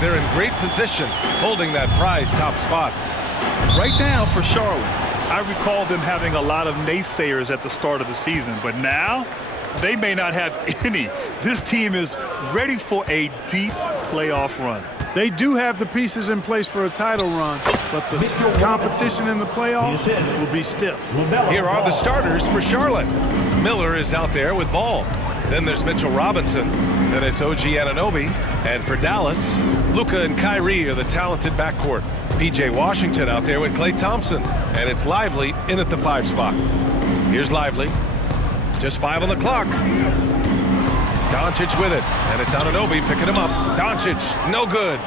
they're in great position, holding that prize top spot. Right now for Charlotte, I recall them having a lot of naysayers at the start of the season, but now they may not have any. This team is ready for a deep playoff run. They do have the pieces in place for a title run, but the competition in the playoffs will be stiff. Here are the starters for Charlotte. Miller is out there with ball. Then there's Mitchell Robinson. Then it's OG Anunoby. And for Dallas, Luka and Kyrie are the talented backcourt. PJ Washington out there with Klay Thompson. And it's Lively in at the 5 spot. Here's Lively. Just 5 on the clock. Doncic with it. And it's Anunoby picking him up. Doncic, no good.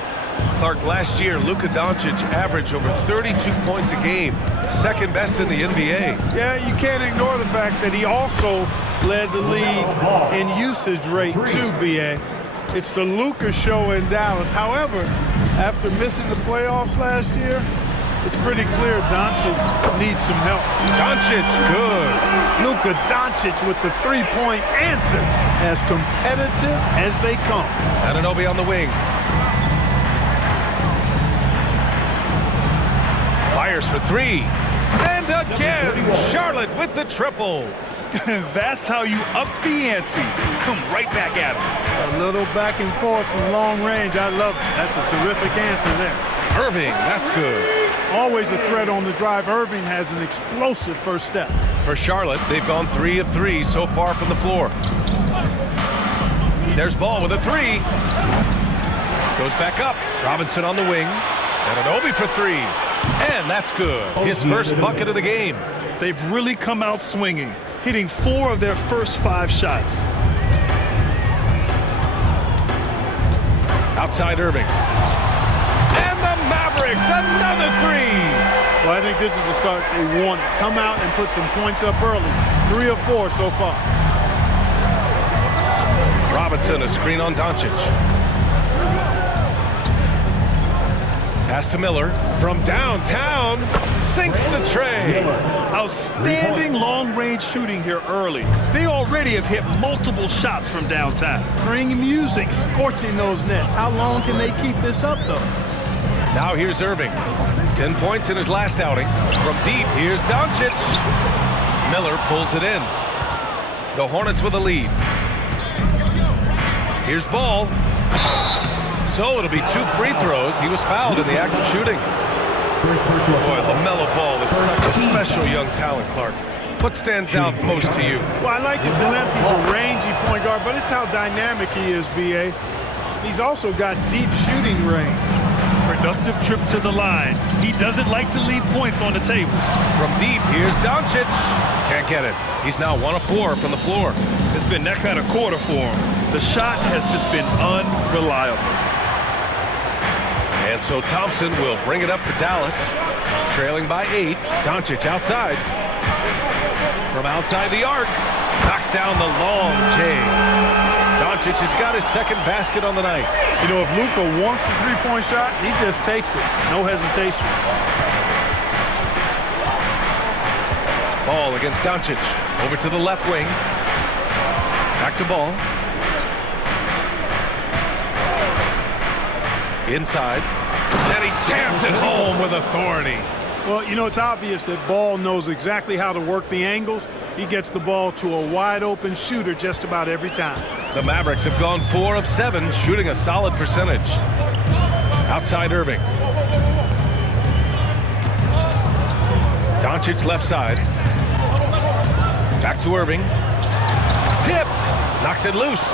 Clark, last year, Luka Doncic averaged over 32 points a game. Second best in the NBA. Yeah, you can't ignore the fact that he also led the league in usage rate too, BA. It's the Luka show in Dallas. However, after missing the playoffs last year, it's pretty clear Doncic needs some help. Doncic, good. Luka Doncic with the three-point answer. As competitive as they come. Anunoby on the wing. Fires for 3. And again, Charlotte with the triple. That's how you up the ante. Come right back at him. A little back and forth from long range. I love it. That's a terrific answer there. Irving, that's good. Always a threat on the drive. Irving has an explosive first step. For Charlotte, they've gone 3 of 3 so far from the floor. There's Ball with a 3. Goes back up. Robinson on the wing. Anunoby for 3. And that's good. His first bucket of the game. They've really come out swinging, hitting 4 of their first 5 shots. Outside Irving. And the Mavericks, another 3. Well, I think this is the start they want. Come out and put some points up early. 3 of 4 so far. Robinson, a screen on Doncic. Pass to Miller from downtown. Sinks the tray. Outstanding long-range shooting here early. They already have hit multiple shots from downtown. Bring music, scorching those nets. How long can they keep this up, though? Now here's Irving. 10 points in his last outing. From deep, here's Doncic. Miller pulls it in. The Hornets with a lead. Here's Ball. So it'll be 2 free throws. He was fouled in the act of shooting. Boy, LaMelo Ball is such a special young talent, Clark. What stands out most to you? Well, I like his length. He's a rangy point guard, but it's how dynamic he is, B.A. He's also got deep shooting range. Productive trip to the line. He doesn't like to leave points on the table. From deep, here's Doncic. Can't get it. He's now 1 of 4 from the floor. It's been that kind of quarter for him. The shot has just been unreliable. And so Thompson will bring it up for Dallas. Trailing by 8. Doncic outside. From outside the arc. Knocks down the long J. Doncic has got his second basket on the night. You know, if Luka wants the three-point shot, he just takes it. No hesitation. Ball against Doncic. Over to the left wing. Back to Ball. Inside. And he jams it home with authority. Well, you know, it's obvious that Ball knows exactly how to work the angles. He gets the ball to a wide-open shooter just about every time. The Mavericks have gone 4 of 7, shooting a solid percentage. Outside Irving. Doncic left side. Back to Irving. Tipped. Knocks it loose.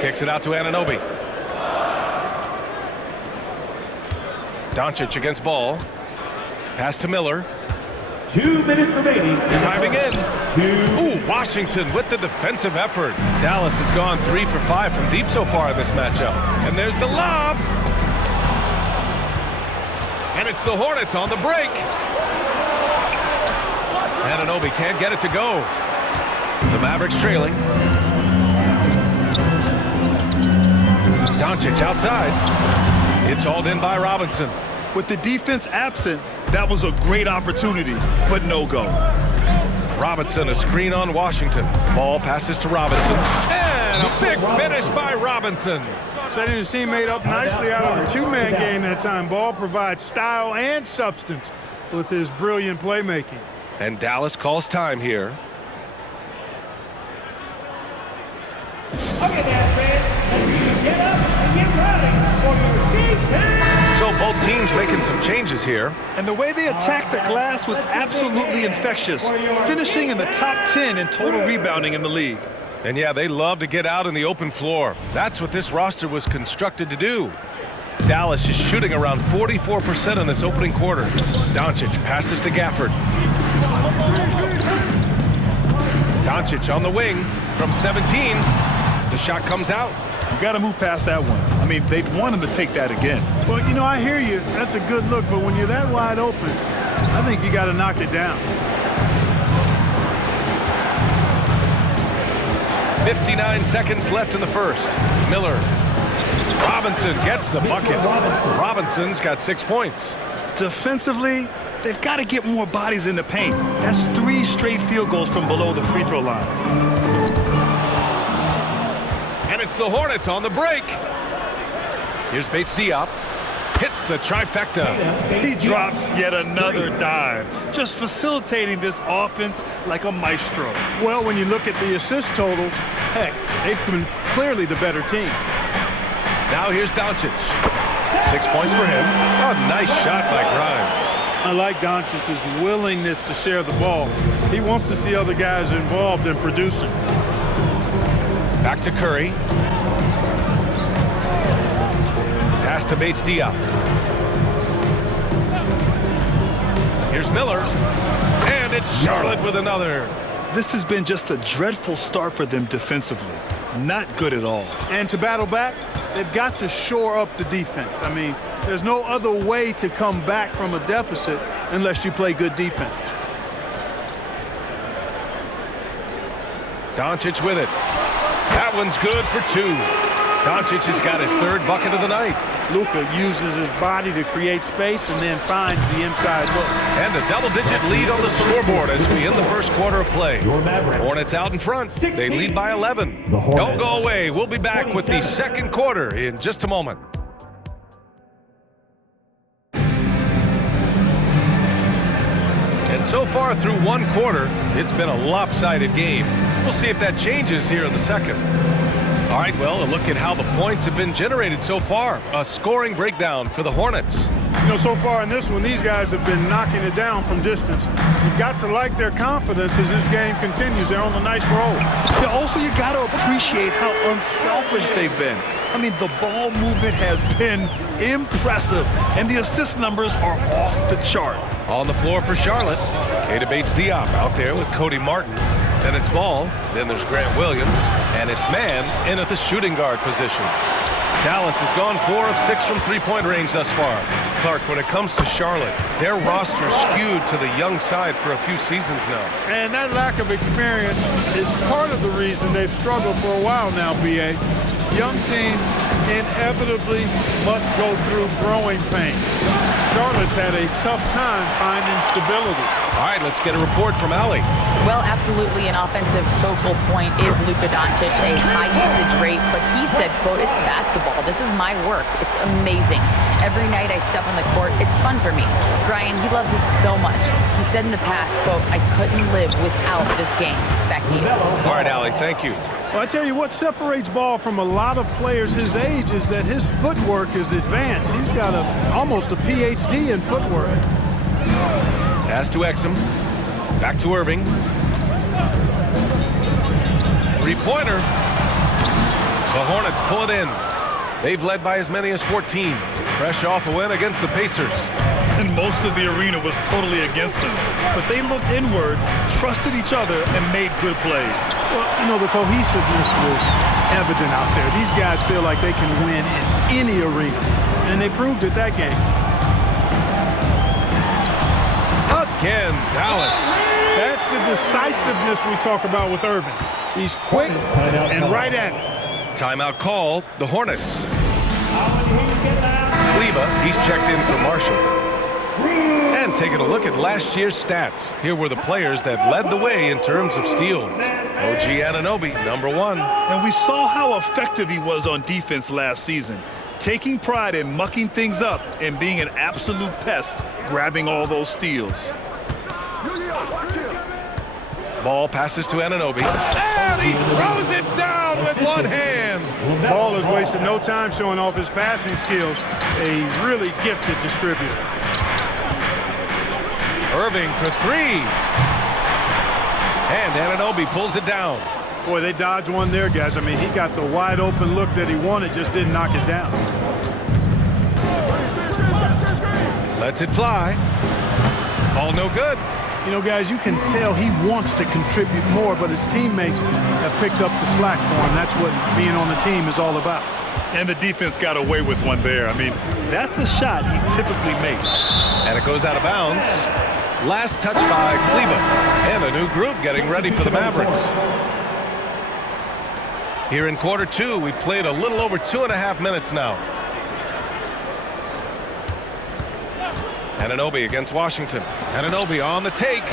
Kicks it out to Anunoby. Doncic against Ball. Pass to Miller. 2 minutes remaining. Driving in. Ooh, Washington with the defensive effort. Dallas has gone 3 for 5 from deep so far in this matchup. And there's the lob. And it's the Hornets on the break. Anunoby can't get it to go. The Mavericks trailing. Doncic outside. It's hauled in by Robinson. With the defense absent, that was a great opportunity, but no go. Robinson, a screen on Washington. Ball passes to Robinson. And And a big finish by Robinson. Setting his teammate up nicely out of a two-man game that time. Ball provides style and substance with his brilliant playmaking. And Dallas calls time here. Okay, Dad, fans, get up and get ready for your defense. So both teams making some changes here. And the way they attacked the glass was absolutely infectious, finishing in the top 10 in total rebounding in the league. And yeah, they love to get out in the open floor. That's what this roster was constructed to do. Dallas is shooting around 44% in this opening quarter. Doncic passes to Gafford. Doncic on the wing from 17. The shot comes out. You got to move past that one. I mean, they'd want him to take that again. Well, you know, I hear you. That's a good look, but when you're that wide open, I think you got to knock it down. 59 seconds left in the first. Miller. Robinson gets the bucket. Robinson's got 6 points. Defensively, they've got to get more bodies in the paint. That's 3 straight field goals from below the free throw line. And it's the Hornets on the break. Here's Bates Diop. Hits the trifecta. He drops yet another dime, just facilitating this offense like a maestro. Well, when you look at the assist totals, hey, they've been clearly the better team. Now here's Doncic. 6 points for him. Oh, nice shot by Grimes. I like Doncic's willingness to share the ball. He wants to see other guys involved in producing. Back to Curry. Pass to Bates Diop. Here's Miller. And it's Charlotte with another. This has been just a dreadful start for them defensively. Not good at all. And to battle back, they've got to shore up the defense. I mean, there's no other way to come back from a deficit unless you play good defense. Doncic with it. That one's good for 2. Doncic has got his 3rd bucket of the night. Luka uses his body to create space and then finds the inside look. And a double-digit lead on the scoreboard as we end the first quarter of play. Your Mavericks. Hornets out in front. They lead by 11. Don't go away. We'll be back with the second quarter in just a moment. And so far through one quarter, it's been a lopsided game. We'll see if that changes here in the second. All right, well, a look at how the points have been generated so far. A scoring breakdown for the Hornets. You know, so far in this one, these guys have been knocking it down from distance. You've got to like their confidence as this game continues. They're on a nice roll. Yeah, also, you got to appreciate how unselfish they've been. I mean, the ball movement has been impressive, and the assist numbers are off the chart. On the floor for Charlotte, Keita Bates-Diop out there with Cody Martin. Then it's Ball, then there's Grant Williams, and it's man in at the shooting guard position. Dallas has gone 4 of 6 from three-point range thus far. Clark, when it comes to Charlotte, their roster skewed to the young side for a few seasons now. And that lack of experience is part of the reason they've struggled for a while now, B.A. Young teams inevitably must go through growing pains. Charlotte's had a tough time finding stability. All right, let's get a report from Allie. Well, absolutely an offensive focal point is Luka Doncic, a high usage rate, but he said, quote, "It's basketball. This is my work. It's amazing. Every night I step on the court, it's fun for me. Brian, he loves it so much. He said in the past, quote, I couldn't live without this game." Back to you. All right, Allie, thank you. Well, I tell you what separates Ball from a lot of players his age is that his footwork is advanced. He's got almost a PhD in footwork. Pass to Exum. Back to Irving. Three-pointer. The Hornets pull it in. They've led by as many as 14. Fresh off a win against the Pacers. And most of the arena was totally against them. But they looked inward, trusted each other, and made good plays. Well, you know, the cohesiveness was evident out there. These guys feel like they can win in any arena, and they proved it that game. Again, Dallas. That's the decisiveness we talk about with Irving. He's quick and right at it. Timeout called. The Hornets. Kleba, he's checked in for Marshall. And taking a look at last year's stats. Here were the players that led the way in terms of steals. OG Anunoby, #1. And we saw how effective he was on defense last season, taking pride in mucking things up and being an absolute pest, grabbing all those steals. Ball passes to Anunoby. And he throws it down with one hand. Ball has wasted no time showing off his passing skills. A really gifted distributor. Irving for 3. And Anunoby pulls it down. Boy, they dodged one there, guys. I mean, he got the wide open look that he wanted, just didn't knock it down. Lets it fly. Ball no good. You know, guys, you can tell he wants to contribute more, but his teammates have picked up the slack for him. That's what being on the team is all about. And the defense got away with one there. I mean, that's a shot he typically makes. And it goes out of bounds. Last touch by Kleba. And a new group getting ready for the Mavericks. Here in quarter 2, we played a little over 2.5 minutes now. Anunoby against Washington. Anunoby on the take.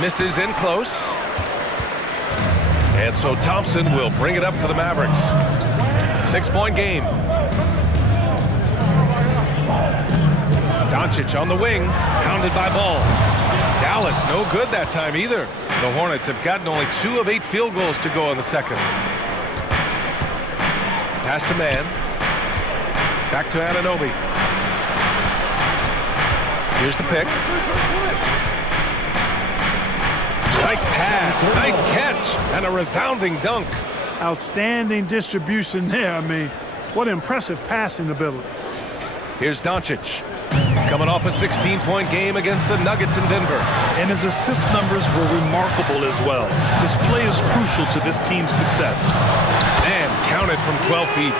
Misses in close. And so Thompson will bring it up for the Mavericks. 6-point game. Doncic on the wing, pounded by Ball. Dallas no good that time either. The Hornets have gotten only 2 of 8 field goals to go in the second. Pass to Man. Back to Anunoby. Here's the pick. Nice pass, nice catch, and a resounding dunk. Outstanding distribution there. I mean, what impressive passing ability. Here's Doncic, coming off a 16-point game against the Nuggets in Denver. And his assist numbers were remarkable as well. His play is crucial to this team's success. And counted from 12 feet.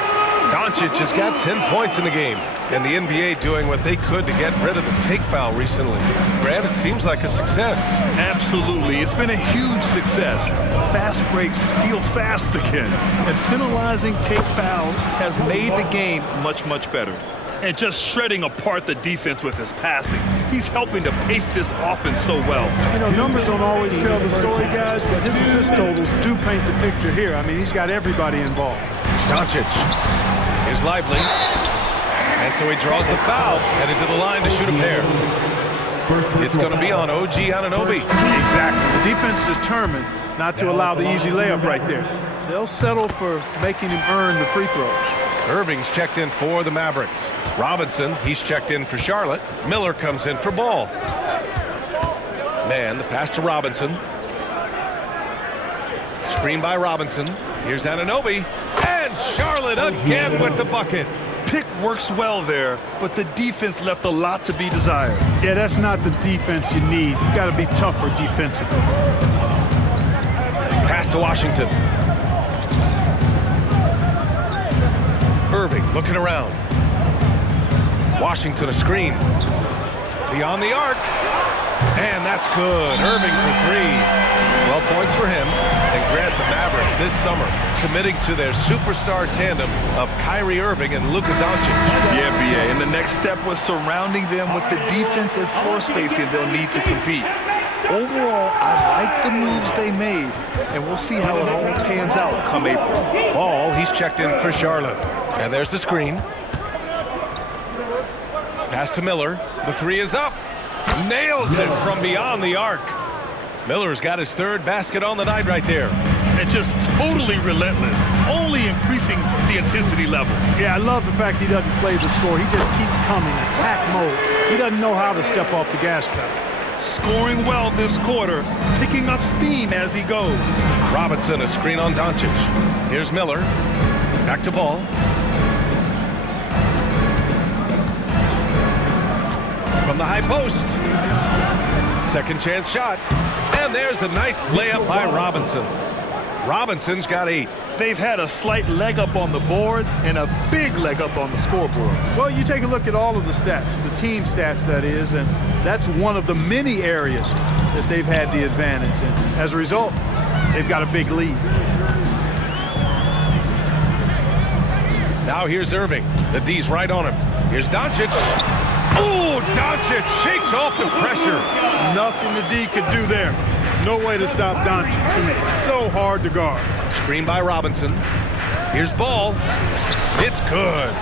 Doncic has got 10 points in the game. And the NBA doing what they could to get rid of the take foul recently. Grant, it seems like a success. Absolutely. It's been a huge success. Fast breaks feel fast again. And penalizing take fouls has made the game much, much better. And just shredding apart the defense with his passing. He's helping to pace this offense so well. You know, numbers don't always tell the story, guys, but his assist totals do paint the picture here. I mean, he's got everybody involved. Doncic is lively. And so he draws the foul, headed to the line to shoot a pair. It's going to be on OG Anunoby. Exactly. The defense determined not to allow the easy layup right there. They'll settle for making him earn the free throws. Irving's checked in for the Mavericks. Robinson, he's checked in for Charlotte. Miller comes in for Ball. Man, the pass to Robinson. Screen by Robinson. Here's Anunoby. And Charlotte again with the bucket. Pick works well there, but the defense left a lot to be desired. Yeah, that's not the defense you need. You got to be tougher defensively. Pass to Washington. Irving looking around. Washington a screen. Beyond the arc. And that's good. Irving for 3. 12 points for him. And Grant, the Mavericks this summer committing to their superstar tandem of Kyrie Irving and Luka Doncic. Yeah, BA. And the next step was surrounding them with the defense and floor spacing they'll need to compete. Overall, I like the moves they made, and we'll see how it all pans out come April. Ball, he's checked in for Charlotte. And there's the screen. Pass to Miller. The 3 is up. Nails it from beyond the arc. Miller's got his 3rd basket on the night right there. And just totally relentless, only increasing the intensity level. Yeah, I love the fact he doesn't play the score. He just keeps coming, attack mode. He doesn't know how to step off the gas pedal. Scoring well this quarter, picking up steam as he goes. Robinson, a screen on Doncic. Here's Miller. Back to Ball. From the high post. Second chance shot. And there's a nice layup by Robinson. Robinson's got 8. They've had a slight leg up on the boards and a big leg up on the scoreboard. Well, you take a look at all of the stats, the team stats that is, and that's one of the many areas that they've had the advantage. And as a result, they've got a big lead. Now here's Irving. The D's right on him. Here's Doncic. Oh, Doncic shakes off the pressure. Nothing the D could do there. No way to stop Doncic. He's so hard to guard. Screen by Robinson. Here's Ball. It's good.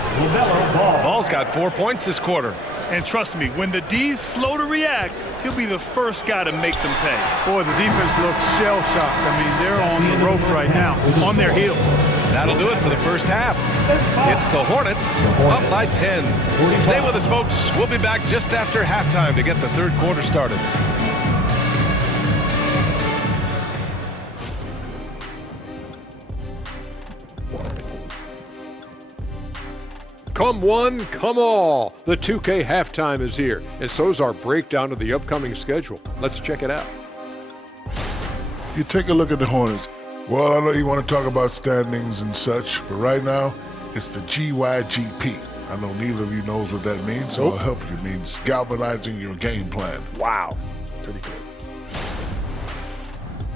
Ball's got 4 points this quarter. And trust me, when the D's slow to react, he'll be the first guy to make them pay. Boy, the defense looks shell-shocked. I mean, they're on the ropes right now, on their heels. That'll do it for the first half. It's the Hornets up by 10. Stay with us, folks. We'll be back just after halftime to get the third quarter started. Come one, come all. The 2K halftime is here, and so's our breakdown of the upcoming schedule. Let's check it out. You take a look at the Hornets. Well, I know you want to talk about standings and such, but right now, it's the GYGP. I know neither of you knows what that means, so I'll help you. It means galvanizing your game plan. Wow, pretty good.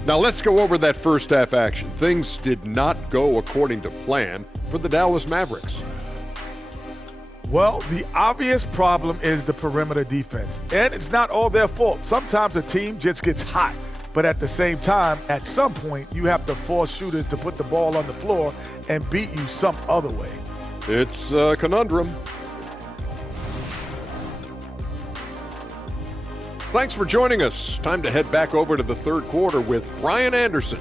Now let's go over that first half action. Things did not go according to plan for the Dallas Mavericks. Well, the obvious problem is the perimeter defense, and it's not all their fault. Sometimes a team just gets hot, but at the same time, at some point, you have to force shooters to put the ball on the floor and beat you some other way. It's a conundrum. Thanks for joining us. Time to head back over to the third quarter with Brian Anderson.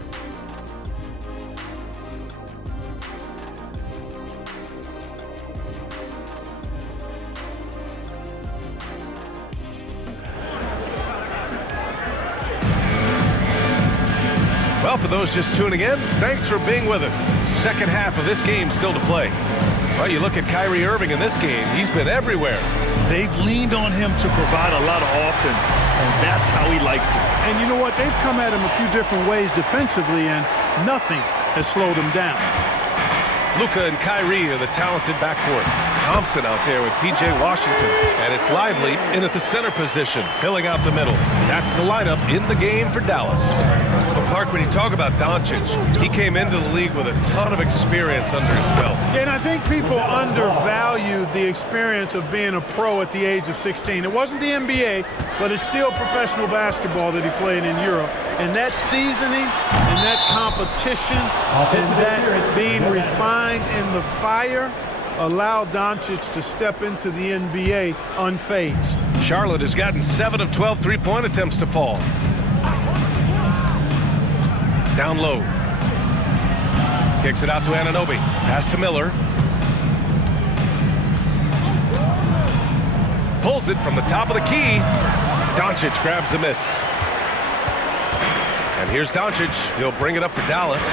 Well, for those just tuning in, thanks for being with us. Second half of this game still to play. Well, you look at Kyrie Irving in this game, he's been everywhere. They've leaned on him to provide a lot of offense, and that's how he likes it. And you know what? They've come at him a few different ways defensively, and nothing has slowed him down. Luka and Kyrie are the talented backcourt. Thompson out there with P.J. Washington. And it's Lively in at the center position, filling out the middle. That's the lineup in the game for Dallas. Well, Clark, when you talk about Doncic, he came into the league with a ton of experience under his belt. And I think people undervalued the experience of being a pro at the age of 16. It wasn't the NBA, but it's still professional basketball that he played in Europe. And that seasoning and that competition and that being refined in the fire allowed Doncic to step into the NBA unfazed. Charlotte has gotten 7 of 12 three-point attempts to fall. Down low. Kicks it out to Anunoby. Pass to Miller. Pulls it from the top of the key. Doncic grabs the miss. And here's Doncic. He'll bring it up for Dallas.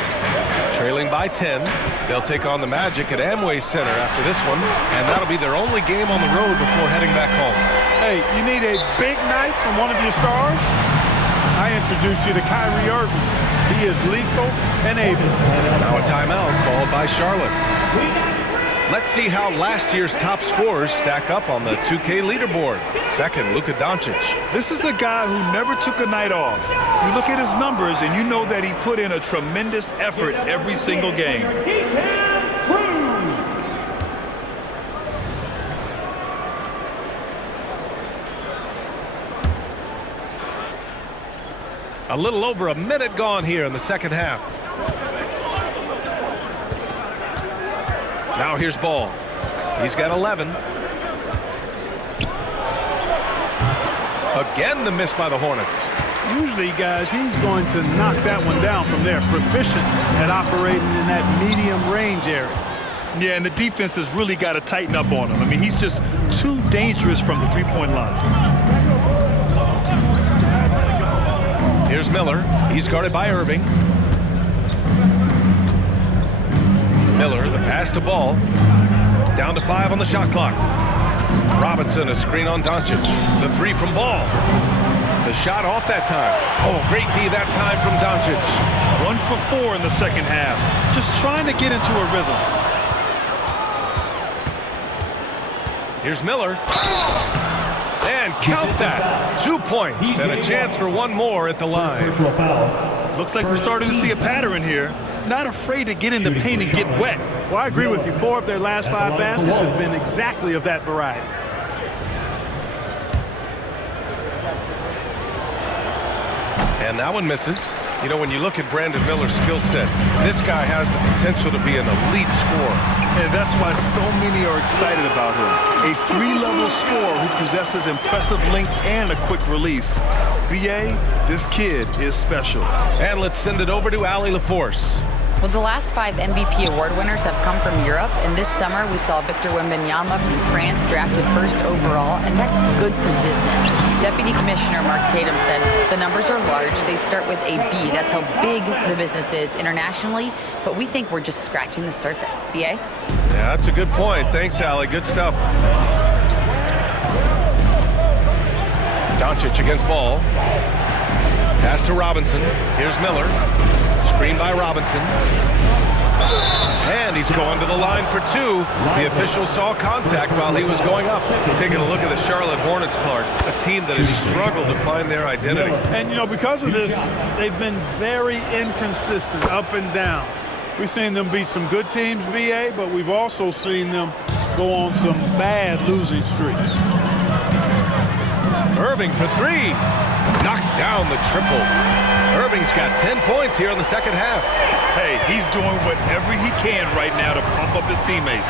Trailing by 10. They'll take on the Magic at Amway Center after this one. And that'll be their only game on the road before heading back home. Hey, you need a big night from one of your stars? I introduce you to Kyrie Irving. He is lethal and able. Now a timeout called by Charlotte. Let's see how last year's top scorers stack up on the 2K leaderboard. Second, Luka Doncic. This is a guy who never took a night off. You look at his numbers and you know that he put in a tremendous effort every single game. A little over a minute gone here in the second half. Now here's Ball. He's got 11. Again, the miss by the Hornets. Usually, guys, he's going to knock that one down from there. Proficient at operating in that medium range area. Yeah, and the defense has really got to tighten up on him. I mean, he's just too dangerous from the three-point line. Here's Miller. He's guarded by Irving. Miller, the pass to Ball. Down to 5 on the shot clock. Robinson, a screen on Doncic. The three from Ball. The shot off that time. Oh, great D that time from Doncic. 1 for 4 in the second half. Just trying to get into a rhythm. Here's Miller. And count that. 2 points and a chance for one more at the line. Looks like we're starting to see a pattern here. Not afraid to get in the paint and get wet. Well, I agree with you. 4 of their last 5 baskets have been exactly of that variety. And that one misses. You know, when you look at Brandon Miller's skill set, this guy has the potential to be an elite scorer. And that's why so many are excited about him. A 3-level scorer who possesses impressive length and a quick release. BA, this kid is special. And let's send it over to Allie LaForce. Well, the last 5 MVP award winners have come from Europe, and this summer we saw Victor Wembanyama from France drafted 1st overall, and that's good for business. Deputy Commissioner Mark Tatum said the numbers are large. They start with a B. That's how big the business is internationally, but we think we're just scratching the surface. BA? Yeah, that's a good point. Thanks, Allie. Good stuff. Doncic against ball. Pass to Robinson. Here's Miller. Screen by Robinson. And he's going to the line for 2. The official saw contact while he was going up. Taking a look at the Charlotte Hornets, Clark, a team that has struggled to find their identity. And, you know, because of this, they've been very inconsistent, up and down. We've seen them beat some good teams, BA, but we've also seen them go on some bad losing streaks. Irving for 3. Knocks down the triple. Irving's got 10 points here in the second half. Hey, he's doing whatever he can right now to pump up his teammates.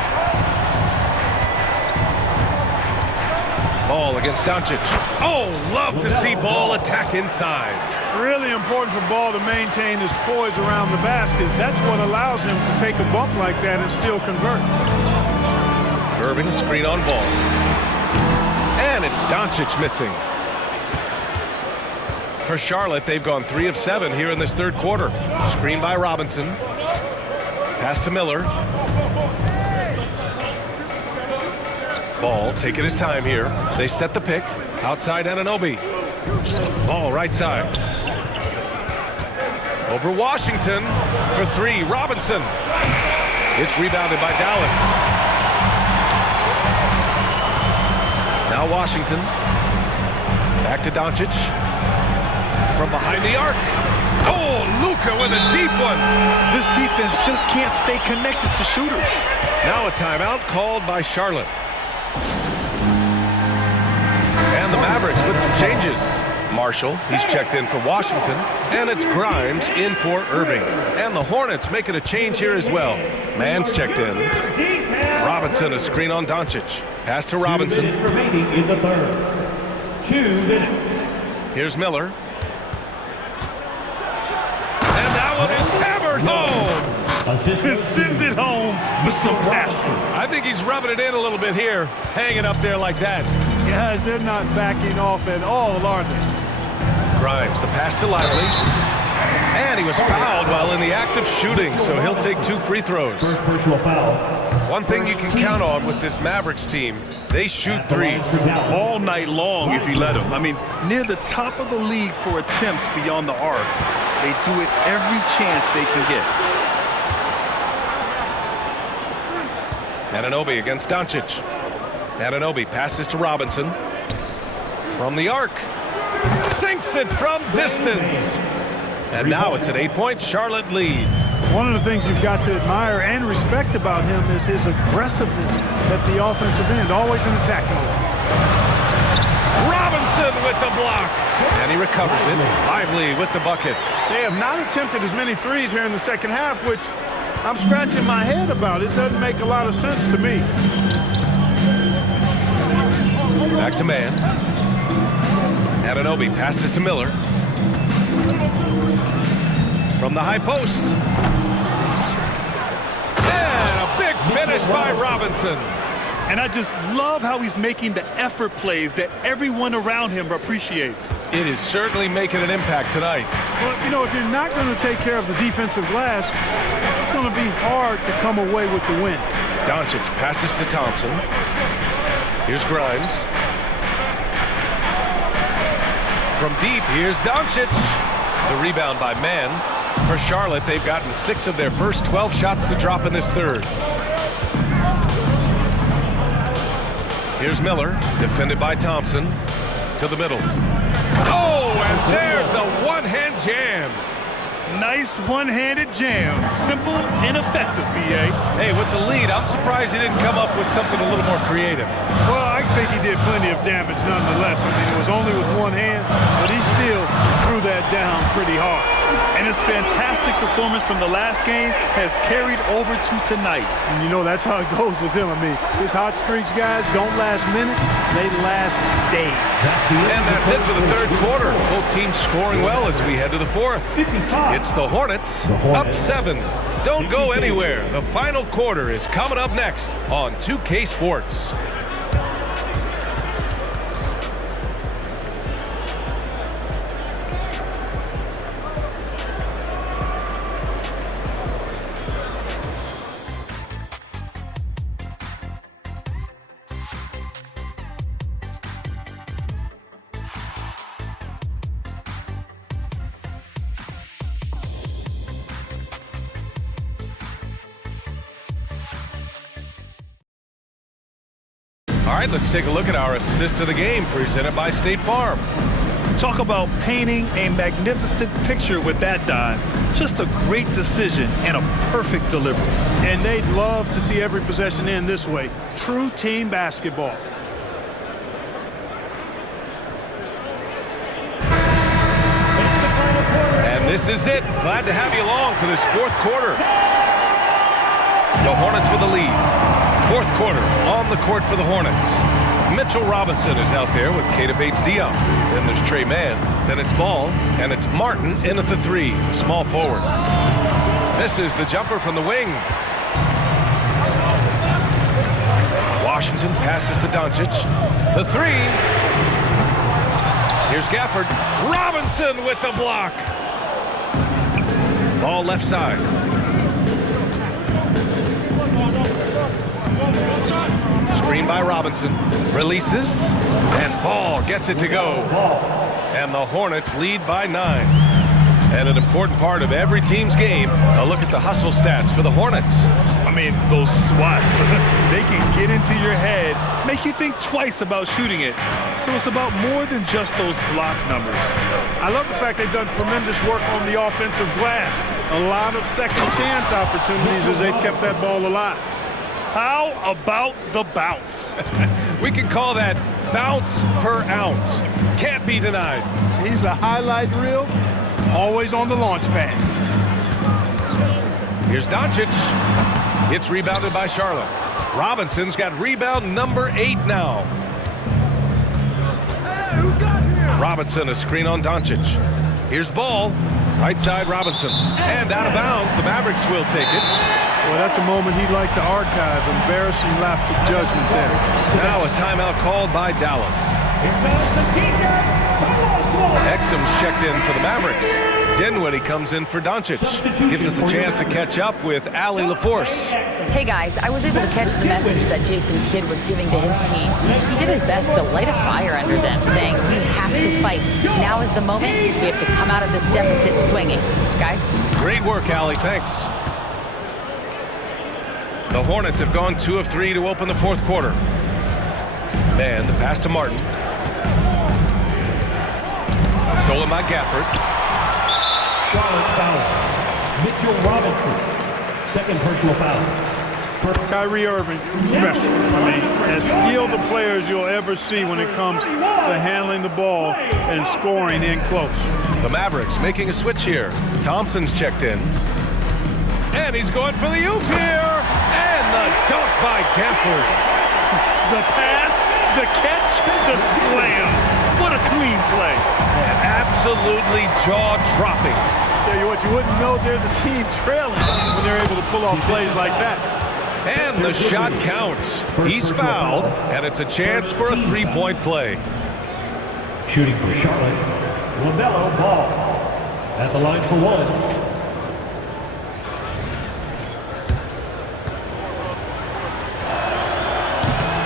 Ball against Doncic. Oh, love to see Ball attack inside. Really important for Ball to maintain his poise around the basket. That's what allows him to take a bump like that and still convert. Irving, screen on Ball. And it's Doncic missing. For Charlotte, they've gone 3 of 7 here in this 3rd quarter. Screen by Robinson. Pass to Miller. Ball taking his time here. They set the pick. Outside Anunoby. Ball right side. Over Washington for 3. Robinson. It's rebounded by Dallas. Now Washington. Back to Doncic. From behind the arc. Oh, Luka with a deep one. This defense just can't stay connected to shooters. Now a timeout called by Charlotte. And the Mavericks with some changes. Marshall, he's checked in for Washington. And it's Grimes in for Irving. And the Hornets making a change here as well. Mann's checked in. Robinson, a screen on Doncic. Pass to Robinson. 2 minutes remaining in the 3rd. 2 minutes. Here's Miller. And that one is hammered home. He sends it home with some passion. I think he's rubbing it in a little bit here, hanging up there like that. Guys, they're not backing off at all, are they? Grimes, the pass to Lively. And he was fouled while in the act of shooting, so he'll take 2 free throws. First personal foul. One thing you can count on with this Mavericks team, they shoot threes. All night long if you let them. I mean, near the top of the league for attempts beyond the arc. They do it every chance they can get. Anunoby against Doncic. Anunoby passes to Robinson. From the arc. Sinks it from distance. And now it's an 8-point Charlotte lead. One of the things you've got to admire and respect about him is his aggressiveness at the offensive end, always in attack mode. Robinson with the block. And he recovers it. Lively with the bucket. They have not attempted as many threes here in the second half, which I'm scratching my head about. It doesn't make a lot of sense to me. Back to Mann. Anunoby passes to Miller. From the high post. And a big finish by Robinson. And I just love how he's making the effort plays that everyone around him appreciates. It is certainly making an impact tonight. Well, you know, if you're not going to take care of the defensive glass, it's going to be hard to come away with the win. Doncic passes to Thompson. Here's Grimes. From deep, here's Doncic. The rebound by Mann. For Charlotte, they've gotten 6 of their first 12 shots to drop in this 3rd. Here's Miller, defended by Thompson. To the middle. Oh, and there's a one-hand jam. Nice one-handed jam. Simple and effective, B.A. Hey, with the lead, I'm surprised he didn't come up with something a little more creative. Well, I think he did plenty of damage nonetheless. I mean, it was only with one hand, but he still threw that down pretty hard. And his fantastic performance from the last game has carried over to tonight. And you know, that's how it goes with him. I mean, his hot streaks, guys, don't last minutes, they last days. And that's it for the third quarter. Both teams scoring well as we head to the fourth. It's the Hornets up 7. Don't go anywhere. The final quarter is coming up next on 2K Sports. All right, let's take a look at our assist of the game presented by State Farm. Talk about painting a magnificent picture with that dive. Just a great decision and a perfect delivery. And they'd love to see every possession end this way. True team basketball. And this is it. Glad to have you along for this fourth quarter. The Hornets with the lead. Fourth quarter on the court for the Hornets. Mitchell Robinson is out there with Keita Bates-Diop. Then there's Trey Mann. Then it's Ball. And it's Martin in at the 3, small forward. This is the jumper from the wing. Washington passes to Doncic. The 3. Here's Gafford. Robinson with the block. Ball left side. Screen by Robinson. Releases. And Ball gets it to go. And the Hornets lead by 9. And an important part of every team's game, a look at the hustle stats for the Hornets. I mean, those swats, they can get into your head, make you think twice about shooting it. So it's about more than just those block numbers. I love the fact they've done tremendous work on the offensive glass. A lot of second chance opportunities as they've kept that ball alive. How about the bounce? We can call that bounce per ounce. Can't be denied. He's a highlight reel, always on the launch pad. Here's Doncic. It's rebounded by Charlotte. Robinson's got rebound number 8 now. Robinson, a screen on Doncic. Here's Ball. Right side, Robinson. And out of bounds, the Mavericks will take it. Well, that's a moment he'd like to archive. Embarrassing lapse of judgment there. Now a timeout called by Dallas. Exum's checked in for the Mavericks. Dinwiddie comes in for Doncic. Gives us a chance to catch up with Allie LaForce. Hey guys, I was able to catch the message that Jason Kidd was giving to his team. He did his best to light a fire under them, saying we have to fight. Now is the moment. We have to come out of this deficit swinging. Guys? Great work, Allie. Thanks. The Hornets have gone 2 of 3 to open the fourth quarter. And the pass to Martin. Stolen by Gafford. Charlotte foul. Mitchell Robinson. Second personal foul. Kyrie Irving, special. I mean, as skilled a player as you'll ever see when it comes to handling the ball and scoring in close. The Mavericks making a switch here. Thompson's checked in. And he's going for the oop here. And the dunk by Gafford. The pass, the catch, the slam. What a clean play. And absolutely jaw-dropping. Tell you what, you wouldn't know they're the team trailing when they're able to pull off plays like that. And the shot counts. He's fouled, and it's a chance for a three-point play. Shooting for Charlotte, LaMelo Ball. At the line for one.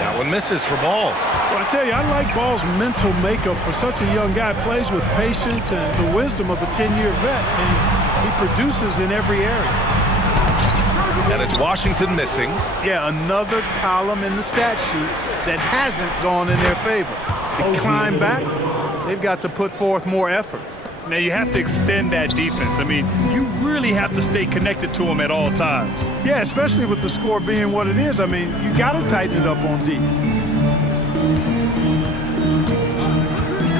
That one misses for Ball. Well, I tell you, I like Ball's mental makeup for such a young guy. Plays with patience and the wisdom of a 10-year vet, and he produces in every area. And it's Washington missing. Yeah, another column in the stat sheet that hasn't gone in their favor. To climb back, they've got to put forth more effort. Now, you have to extend that defense. I mean, you really have to stay connected to them at all times. Yeah, especially with the score being what it is. I mean, you got to tighten it up on D.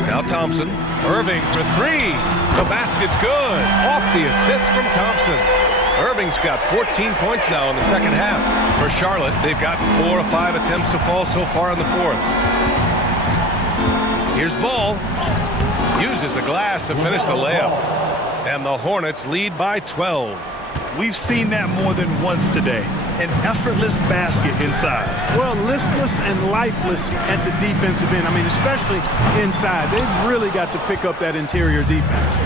Now Thompson. Irving for three. The basket's good. Off the assist from Thompson. Irving's got 14 points now in the second half. For Charlotte, they've gotten 4 of 5 attempts to fall so far in the fourth. Here's Ball. Uses the glass to finish the layup. And the Hornets lead by 12. We've seen that more than once today. An effortless basket inside. Well, listless and lifeless at the defensive end. I mean, especially inside. They've really got to pick up that interior defense.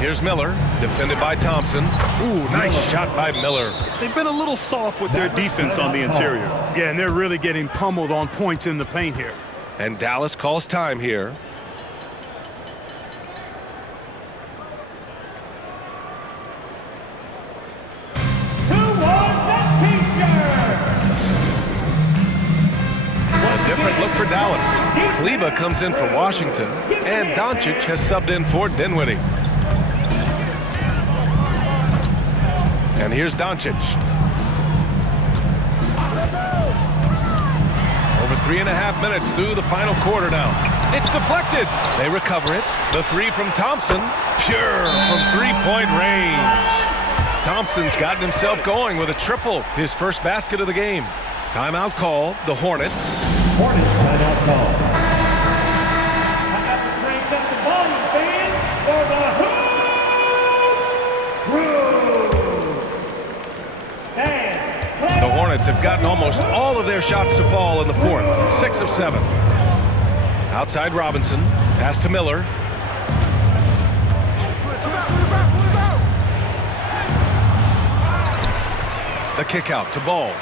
Here's Miller, defended by Thompson. Ooh, nice shot by Miller. They've been a little soft with their defense on the interior. Yeah, and they're really getting pummeled on points in the paint here. And Dallas calls time here. A different look for Dallas. Kleba comes in for Washington, and Doncic has subbed in for Dinwiddie. And here's Doncic. Over 3.5 minutes through the final quarter now. It's deflected. They recover it. The three from Thompson, pure from three-point range. Thompson's gotten himself going with a triple, his first basket of the game. Timeout call, the Hornets. Hornets timeout call. I have to crank up the volume, fans, for the Crew. The Hornets have gotten almost all of their shots to fall in the fourth, 6 of 7. Outside Robinson, pass to Miller. The kick out to Ball.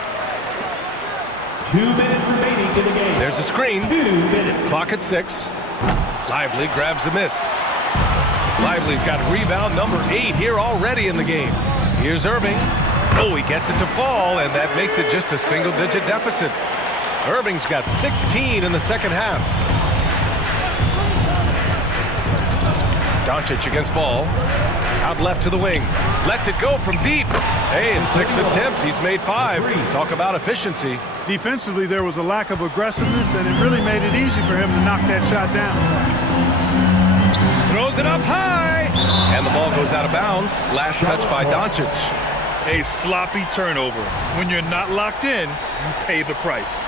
2 minutes remaining in the game. There's a screen. 2 minutes. Clock at 6. Lively grabs a miss. Lively's got rebound number 8 here already in the game. Here's Irving. Oh, he gets it to fall, and that makes it just a single-digit deficit. Irving's got 16 in the second half. Doncic against Ball. Out left to the wing. Lets it go from deep. Hey, in 6 attempts, he's made 5. Talk about efficiency. Defensively, there was a lack of aggressiveness, and it really made it easy for him to knock that shot down. Throws it up high. And the ball goes out of bounds. Last touch by Doncic. A sloppy turnover. When you're not locked in, you pay the price.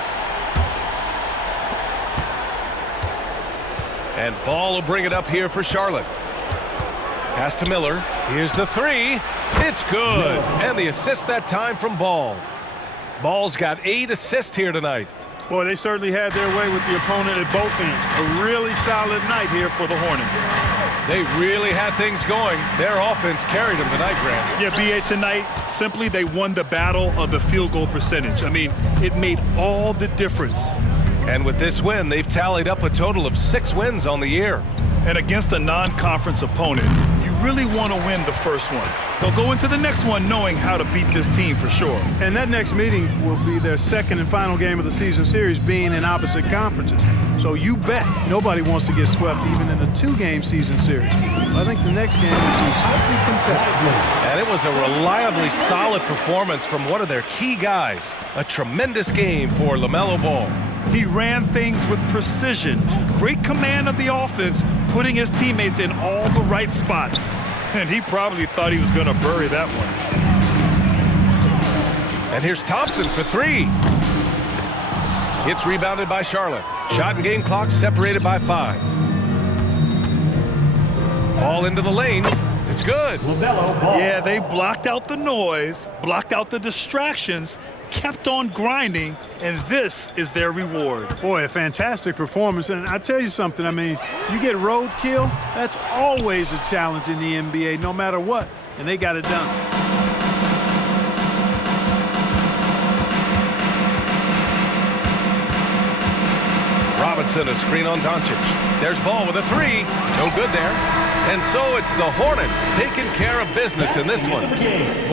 And Ball will bring it up here for Charlotte. Pass to Miller. Here's the three. It's good. And the assist that time from Ball. Ball's got 8 assists here tonight. Boy, they certainly had their way with the opponent at both ends. A really solid night here for the Hornets. They really had things going. Their offense carried them tonight, Grant. Yeah, B.A., tonight, simply they won the battle of the field goal percentage. I mean, it made all the difference. And with this win, they've tallied up a total of 6 wins on the year. And against a non-conference opponent, you really want to win the first one. They'll go into the next one knowing how to beat this team for sure. And that next meeting will be their second and final game of the season series, being in opposite conferences. So you bet nobody wants to get swept even in a 2-game season series. I think the next game will be hotly contested. And it was a reliably solid performance from one of their key guys. A tremendous game for LaMelo Ball. He ran things with precision, great command of the offense, putting his teammates in all the right spots. And he probably thought he was going to bury that one. And here's Thompson for 3. It's rebounded by Charlotte. Shot and game clock separated by 5. Ball into the lane. It's good. Yeah, they blocked out the noise, blocked out the distractions, kept on grinding, and this is their reward. Boy, a fantastic performance. And I tell you something, I mean, you get roadkill, that's always a challenge in the NBA, no matter what, and they got it done. Robinson, a screen on Doncic. There's Ball with a 3. No good there. And so it's the Hornets taking care of business in this one.